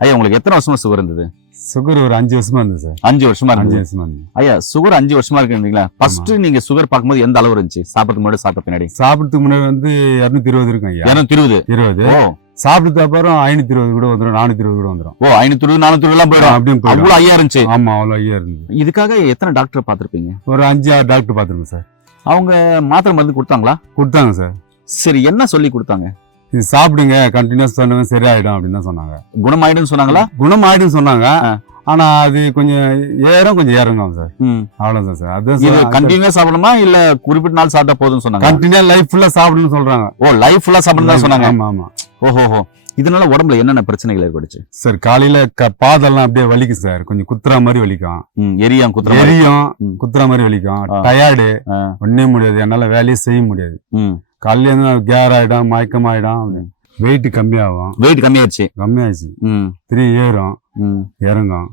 ஐயா உங்களுக்கு எத்தனை வருஷமா சுகர் இருந்தது? சுகர் ஒரு அஞ்சு வருஷமா இருந்தது சார். அஞ்சு வருஷமா அஞ்சு வருஷமா இருந்தது. ஐயா சுகர் அஞ்சு வருஷமா இருக்குங்களா ஃபர்ஸ்ட் நீங்க சுகர் பார்க்கும்போது எந்த அளவு இருந்துச்சு? சாப்பிட்டு முன்னாடி சாப்பிட்ட பின்னாடி? சாப்பிட்டதுக்கு முன்னாடி வந்து இரநூத்தி இருபது இருக்கும் ஐயா. இருநூத்தி இருபது? இருபது. ஓ. சாப்பிட்டது அப்புறம் ஐநூத்தி இருபது கூட வந்துடும் நானூத்தி இருபது கூட வந்துடும் ஓ ஐநூத்தி இருபது நானூத்தி இருபது எல்லாம் போயிடும் போயிடும். அவ்வளவு ஐயா இருந்துச்சு. ஆமா அவ்வளவு ஐயா இருந்தது. இதுக்காக எத்தனை டாக்டர் பார்த்திருப்பீங்க? ஒரு அஞ்சு ஆறு டாக்டர் பார்த்துருக்கோம் சார். அவங்க மாத்திரை மருந்து கொடுத்தாங்களா? கொடுத்தாங்க சார். சரி என்ன சொல்லி கொடுத்தாங்க? இது சாப்பிடுங்க கண்டினியூஸ் சொன்னது சரியாயிடும் அப்படின்னு தான் சொன்னாங்க. குணமாயிடும்னு சொன்னாங்களா? குணமாயிடும் சொன்னாங்க. ஆனா அது கொஞ்சம் ஏறும் கொஞ்சம் இறங்கும் சார். அவ்வளவுதான் சார். அதான் இது கண்டினியூ சாப்பிடணுமா இல்ல குறிப்பிட்ட நாள் சாப்பிட்டா போதும்னு சொன்னாங்க கண்டினியூ லைஃப் ஃபுல்லா சாப்பிடணும்னு சொல்றாங்க. ஓ லைஃப் ஃபுல்லா சாப்பிடணும் சொன்னாங்க? ஆமா ஆமா. ஓஹோஹோ இதனால உடம்புல என்னென்ன பிரச்சனைகள் ஏற்பட்டுச்சு? சார் காலையில பாதெல்லாம் அப்படியே வலிக்கும் சார். கொஞ்சம் குத்துற மாதிரி வலிக்கும். எரியாம் குத்துற மாதிரி. எரியும். குத்துற மாதிரி வலிக்கும். டயர்டு. ஒண்ணே முடியாது. என்னால வேலையே செய்ய முடியாது. ம். காலையில இருந்து கேர் ஆயிடும் மயக்கம் ஆயிடும் வெயிட் கம்மியாகும். வெயிட் கம்மியாயிருச்சு கம்மியாச்சு ம், திரும்பி ஏறும் இறங்கும்.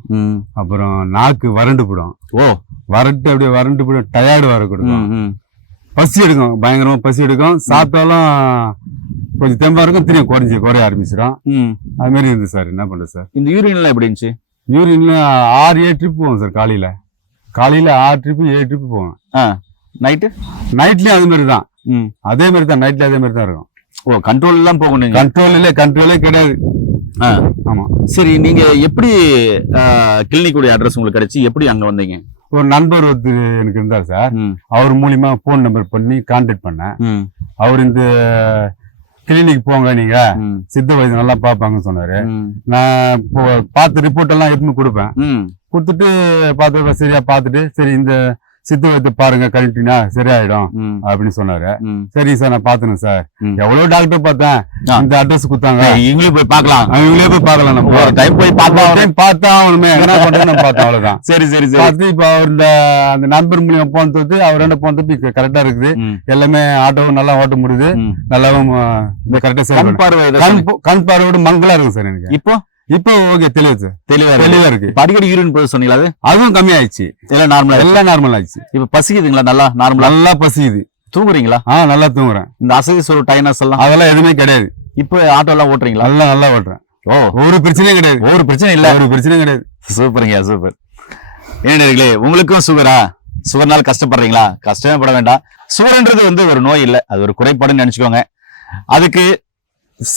அப்புறம் நாக்கு வறண்டு போடும். ஓ. வறட்டு அப்படியே வறண்டு போடும் டயர்டு வர கொடுக்கும். பசி எடுக்கும் பயங்கரமா பசி எடுக்கும். சாப்பிட்டாலும் கொஞ்சம் தெம்பா இருக்கும் திரும்பி குறைஞ்சி குறைய ஆரம்பிச்சிடும். அது மாதிரி இருந்தது சார் என்ன பண்றது சார்? இந்த யூரின்ல எப்படி இருந்துச்சு? யூரின்ல ஆறு ஏழு ட்ரிப் போவோம் சார் காலையில. காலையில ஆறு ட்ரிப் ஏழு ட்ரிப் போவோம். நைட்டு நைட்லயும் அது மாதிரி தான். அதே மாதிரி தான் நைட்ல அதே மாதிரி தான் இருக்கும். ஓ கண்ட்ரோல் எல்லாம் நீங்க. கண்ட்ரோல் இல்ல கண்ட்ரோலே கிடையாது. ஆமா. சரி நீங்க எப்படி கிளினிக் உடைய அட்ரஸ் உங்களுக்கு கிடைச்சு? எப்படி அங்க வந்தீங்க? ஒரு நண்பர் ஒருத்தர் எனக்கு இருந்தார் சார். அவர் மூலியமா ஃபோன் நம்பர் பண்ணி கான்டாக்ட் பண்ணேன். அவர் இந்த கிளினிக் போங்க நீங்க. சித்த வைத்தியம் நல்லா பார்ப்பாங்கன்னு சொன்னாரு. நான் பார்த்து ரிப்போர்ட் எல்லாம் எடுத்துன்னு கொடுப்பேன். கொடுத்துட்டு பார்த்து சரியா பார்த்துட்டு சரி இந்த சித்த வைத்தியம் பாருங்க கழட்டினா சரியாயிடும் அப்படின்னு சொன்னாரு. சரி சார் நான் பார்த்தேன் சார். எவ்வளவு டாக்டர் பார்த்தேன். இந்த அட்ரஸ் கொடுத்தாங்க. ஏய், இவங்களும் போய் பார்க்கலாம். அவங்களே போய் பார்க்கலாம் நம்ம. டைம் போய் பார்த்தா பார்த்தா அவனுமே என்ன பண்றது நம்ம பார்த்தோம் அவ்வளவுதான். சரி சரி சரி. பார்த்து இப்ப அவர் இந்த அந்த நண்பர் மூலியமா போனது அவர் என்ன போனது கரெக்டா இருக்குது. எல்லாமே ஆட்டோவும் நல்லா ஓட்ட முடியுது. நல்லாவும் கரெக்டா கண் பு- கண் பார்வையோட மங்களா இருக்கும் சார் எனக்கு. இப்போ? இப்போ ஓகே தெளிவு தெளிவா தெளிவா இருக்கு. அடிக்கடி யூரின் போய் சொன்னீங்களா அது? அதுவும் கம்மியாயிடுச்சு. எல்லாம் நார்மலா எல்லாம் நார்மல் ஆயிடுச்சு. இப்ப பசிக்குதுங்களா? நல்லா நார்மலா நல்லா பசியுது தூங்குறீங்களா? ஆ நல்லா தூங்குறேன். இந்த அசதி சொல் டைனஸ் எல்லாம்? அதெல்லாம் எதுவுமே கிடையாது. இப்போ ஆட்டோ எல்லாம் ஓட்டுறீங்களா? நல்லா நல்லா ஓட்டுறேன். ஓ. ஒரு பிரச்சனையும் கிடையாது. ஒரு பிரச்சனை இல்ல. ஒரு பிரச்சனையும் கிடையாது. சூப்பருங்க சூப்பர். ஏனே உங்களுக்கும் சுகரா? சுகர்னால கஷ்டப்படுறீங்களா? கஷ்டமே பட வேண்டாம். சுகர்ன்றது வந்து ஒரு நோய் இல்ல. அது ஒரு குறைபாடுன்னு நினைச்சுக்கோங்க. அதுக்கு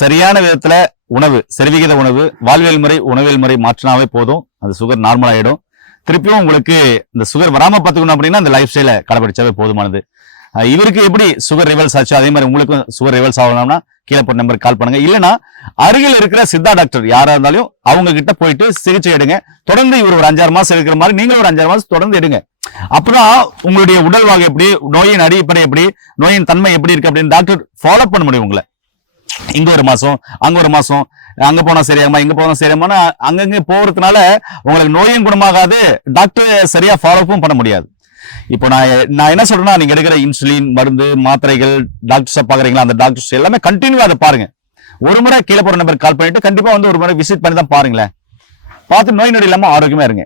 சரியான விதத்துல உணவு சரிவிகித உணவு வாழ்வியல் முறை உணவியல் முறை மாற்றினாவே போதும். அந்த சுகர் நார்மல் ஆயிடும். திருப்பியும் உங்களுக்கு இந்த சுகர் வராம பாத்துக்கணும் அப்படின்னா அந்த லைஃப் ஸ்டைல கடைபிடிச்சாவே போதுமானது. இவருக்கு எப்படி சுகர் ரிவல்ஸ் ஆச்சு? அதே மாதிரி உங்களுக்கும் சுகர் ரிவல்ஸ் ஆகணும்னா கீழே போட்ட நம்பருக்கு கால் பண்ணுங்க. இல்லைன்னா அருகில் இருக்கிற சித்தா டாக்டர் யாரா இருந்தாலும் அவங்க கிட்ட போயிட்டு சிகிச்சை எடுங்க. தொடர்ந்து இவர் ஒரு அஞ்சாறு மாசம் இருக்கிற மாதிரி நீங்களும் ஒரு அஞ்சாறு மாசம் தொடர்ந்து எடுங்க. அப்பதான் உங்களுடைய உடல்வாகு எப்படி? நோயின் அடிப்படை எப்படி? நோயின் தன்மை எப்படி இருக்கு அப்படின்னு டாக்டர் ஃபாலோ பண்ண முடியும் உங்களை. இங்க ஒரு மாசம் அங்க ஒரு மாசம் அங்க போனா சரியாமா இங்க போனா சரியாமான்னு அங்கங்க போறதுனால உங்களுக்கு நோயும் குணமாகாது டாக்டர் சரியா ஃபாலோஅப்பும் பண்ண முடியாது. இப்போ நான் நான் என்ன சொல்றேன்னா நீங்க எடுக்கிற இன்சுலின் மருந்து மாத்திரைகள் டாக்டர்ஸை பாக்குறீங்களா அந்த டாக்டர்ஸ் எல்லாமே கண்டினியூ அதை பாருங்க. ஒரு முறை கீழே போற நம்பர் கால் பண்ணிட்டு கண்டிப்பா வந்து ஒரு முறை விசிட் பண்ணி தான் பாருங்களேன். பார்த்து நோய் நொடி இல்லாம ஆரோக்கியமா இருங்க.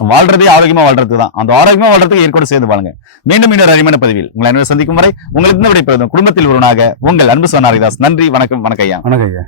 வாழ்றதே ஆரோக்கியமா வாழ்றது தான் அந்த ஆரோக்கியமா வாழ்றதுக்கு ஏற்கனவே சேர்ந்து வாழுங்க. மீண்டும் இன்னொரு அருமையான பதிவில் உங்களை அனைவரும் சந்திக்கும் வரை உங்களுக்கு இந்த விடைபெறும் குடும்பத்தில் ஒருவனாக உங்கள் அன்பு சொன்னாரிதாஸ் நன்றி வணக்கம் வணக்கம் ஐயா. வணக்கம் ஐயா.